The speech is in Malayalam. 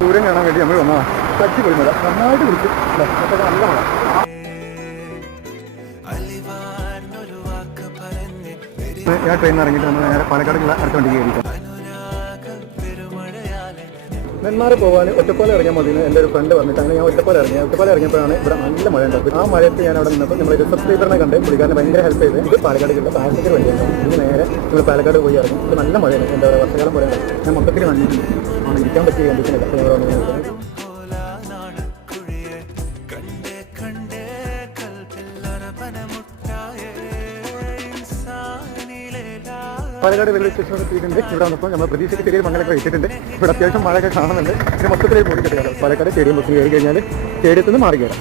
ദൂരം കാണാൻ വേണ്ടി നമ്മൾ വന്നതാണ്. തട്ടി പോയിരുന്നില്ല, നന്നായിട്ട് കുടിച്ച് നല്ല മഴ. ഞാൻ ട്രെയിനിൽ ഇറങ്ങിയിട്ട് നമ്മൾ നേരെ പാലക്കാടുള്ള അടുത്ത വണ്ടി കയറിയിട്ട് നെന്മാറ പോകാൻ ഒറ്റപ്പാലം ഇറങ്ങിയാൽ മതി എൻ്റെ ഒരു ഫ്രണ്ട് പറഞ്ഞിട്ട് അങ്ങനെ ഞാൻ ഒറ്റപ്പാലം ഇറങ്ങിയപ്പോഴാണ് ഇവിടെ നല്ല മഴ ഉണ്ടാവും. ആ മഴയത്ത് ഞാൻ അവിടെ നിന്നപ്പോൾ നമ്മളൊരു സബ്സ്ക്രൈബറിനെ കണ്ട് പുള്ളിക്കാരനെ ഭയങ്കര ഹെൽപ്പ് ചെയ്ത് ഇത് പാലക്കാടുള്ള പാസഞ്ചർ വണ്ടിയാണ്. ഇത് നേരെ നമ്മൾ പാലക്കാട് പോയി ഇറങ്ങി. ഇത് നല്ല മഴയാണ്, എന്താ പറയുക, വർഷകാലം പോലെയാണ്. ഞാൻ മൊത്തത്തിൽ നന്നിട്ടുണ്ട്, ഇരിക്കാൻ പറ്റിയ കണ്ടീഷനില്ല. അപ്പോൾ ഞാൻ പാലക്കാട് റെയിൽവേ സ്റ്റേഷൻ എത്തിയിട്ടുണ്ട്. ഇവിടെ വന്നപ്പോൾ നമ്മൾ പ്രതീക്ഷയ്ക്ക് ചെറിയ മംഗലൊക്കെ വെച്ചിട്ടുണ്ട്. ഇവിടെ അത്യാവശ്യം മഴയൊക്കെ കാണുന്നുണ്ട്. പിന്നെ മൊത്തത്തിൽ മൂടി കെട്ടുകാലം പാലക്കാട് സ്റ്റേഡിയം ബസ് കയറി കഴിഞ്ഞാൽ സ്റ്റേഡിയത്തിൽ നിന്ന് മാറി കയറാം.